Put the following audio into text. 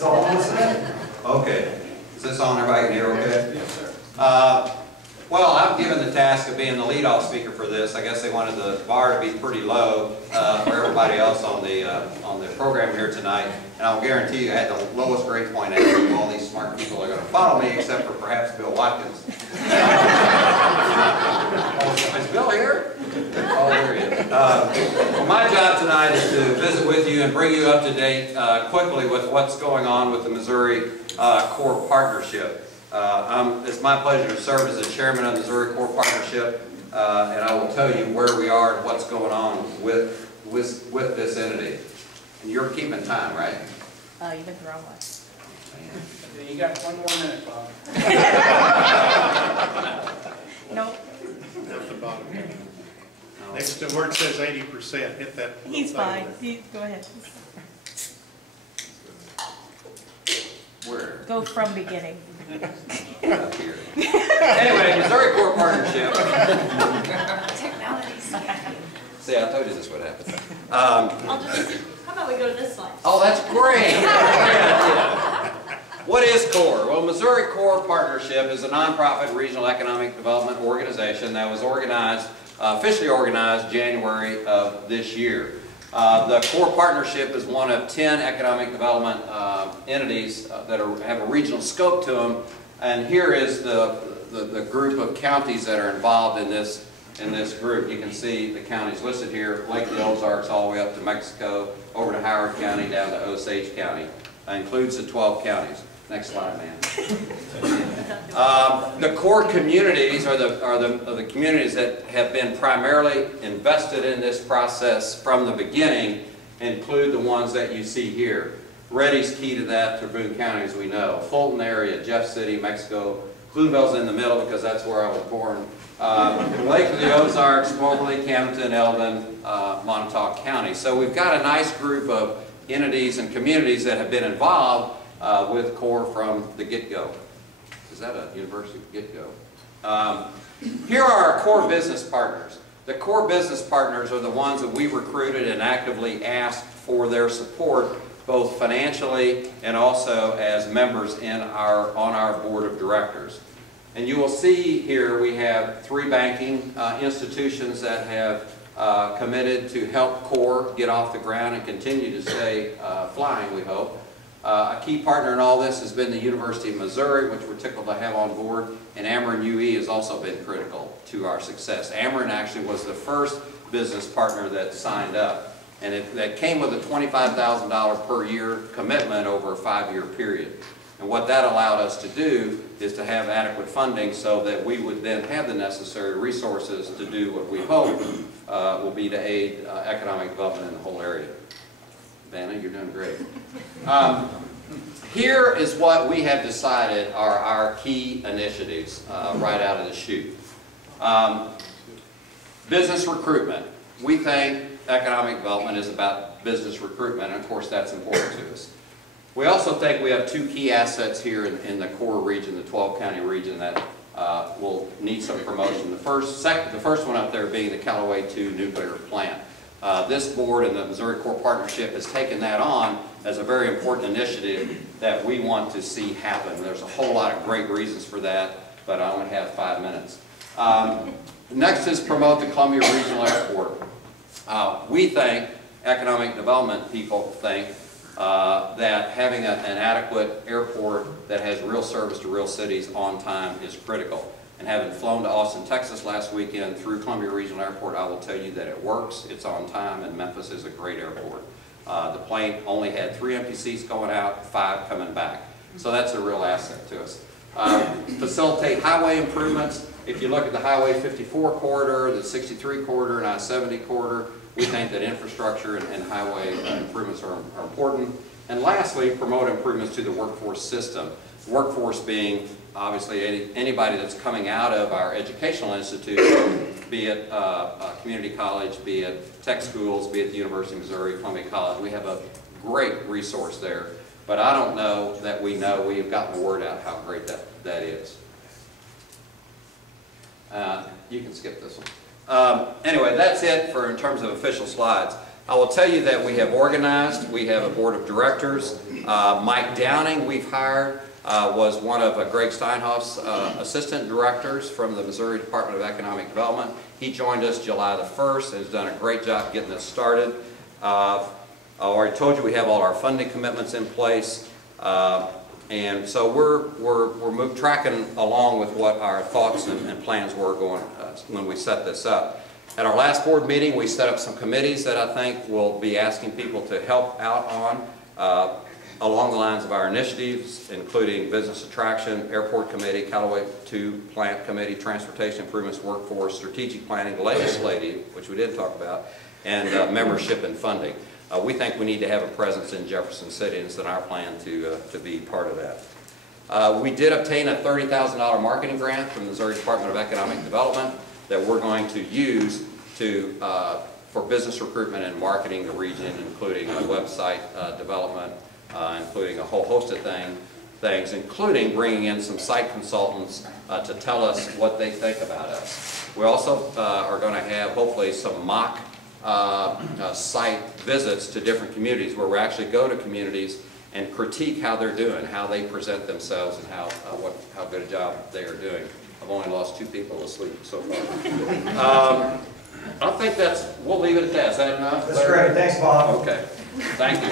That's all I'm saying. Okay. Is this on? Everybody can hear okay? Yes, sir. Well, I'm given the task of being the leadoff speaker for this. I guess they wanted the bar to be pretty low for everybody else on the program here tonight. And I'll guarantee you I had the lowest grade point ever. All these smart people are going to follow me, except for perhaps Bill Watkins. Is Bill here? Oh, there he is. Well, my job tonight is to visit with you and bring you up to date quickly with what's going on with the Missouri Core Partnership. It's my pleasure to serve as the chairman of the Missouri Core Partnership, and I will tell you where we are and what's going on with this entity. And you're keeping time, right? You went the wrong way. You got 1 more minute, Bob. Nope. At the bottom. Next to where it says 80%, hit that. He's fine. Go ahead. Where? Go from beginning. Up here. Anyway, Missouri Core Partnership. Technologies. See, I told you this would happen. How about we go to this slide? Oh, that's great. Yeah. What is CORE? Well, Missouri Core Partnership is a nonprofit regional economic development organization that was officially organized January of this year. The Core Partnership is one of 10 economic development entities that have a regional scope to them, and here is the group of counties that are involved in this group. You can see the counties listed here: Lake of the Ozarks all the way up to Mexico, over to Howard County, down to Osage County. That includes the 12 counties. Next slide, man. The core communities are the communities that have been primarily invested in this process from the beginning, include the ones that you see here. Ready's key to that, through Boone County, as we know. Fulton area, Jeff City, Mexico. Clunville's in the middle because that's where I was born. Lake of the Ozarks, formerly Camden, Eldon, Montauk County. So we've got a nice group of entities and communities that have been involved with CORE from the get-go. Is that a university get-go? Here are our core business partners. The core business partners are the ones that we recruited and actively asked for their support, both financially and also as members on our board of directors. And you will see here we have 3 banking institutions that have committed to help CORE get off the ground and continue to stay flying, we hope. A key partner in all this has been the University of Missouri, which we're tickled to have on board, and Ameren UE has also been critical to our success. Ameren actually was the first business partner that signed up, and that came with a $25,000 per year commitment over a 5-year period. And what that allowed us to do is to have adequate funding so that we would then have the necessary resources to do what we hope will be to aid economic development in the whole area. Vanna, you're doing great. Here is what we have decided are our key initiatives right out of the chute. Business recruitment. We think economic development is about business recruitment, and of course that's important to us. We also think we have 2 key assets here in the core region, the 12-county region, that will need some promotion. The first one up there being the Callaway 2 nuclear plant. This board and the Missouri Core Partnership has taken that on as a very important initiative that we want to see happen. There's a whole lot of great reasons for that, but I only have 5 minutes. Next is promote the Columbia Regional Airport. We think, economic development people think, that having an adequate airport that has real service to real cities on time is critical. And having flown to Austin, Texas last weekend through Columbia Regional Airport, I will tell you that it works, it's on time, and Memphis is a great airport. The plane only had 3 empty seats going out, 5 coming back. So that's a real asset to us. Facilitate highway improvements. If you look at the Highway 54 corridor, the 63 corridor, and I-70 corridor, we think that infrastructure and highway improvements are important. And lastly, promote improvements to the workforce system. Workforce being obviously anybody that's coming out of our educational institution, be it community college, be it tech schools, be it the University of Missouri, Columbia College. We have a great resource there, but I don't know that we have gotten the word out how great that is. You can skip this one. Anyway, that's it in terms of official slides. I will tell you that we have organized, we have a board of directors. Mike Downing, we've hired, was one of Greg Steinhoff's assistant directors from the Missouri Department of Economic Development. He joined us July the 1st and has done a great job getting us started. I already told you we have all our funding commitments in place. And so we're tracking along with what our thoughts and plans were going when we set this up. At our last board meeting, we set up some committees that I think we'll be asking people to help out on along the lines of our initiatives, including business attraction, airport committee, Callaway 2 plant committee, transportation improvements, workforce, strategic planning, legislative, which we did talk about, and membership and funding. We think we need to have a presence in Jefferson City, and it's in our plan to be part of that. We did obtain a $30,000 marketing grant from the Missouri Department of Economic Development that we're going to use for business recruitment and marketing the region, including website development, including a whole host of things, including bringing in some site consultants to tell us what they think about us. We also are going to have, hopefully, some mock site visits to different communities where we actually go to communities and critique how they're doing, how they present themselves, and how good a job they are doing. I've only lost 2 people to sleep so far. I think we'll leave it at that. Is that enough? That's great. Thanks, Bob. Okay. Thank you.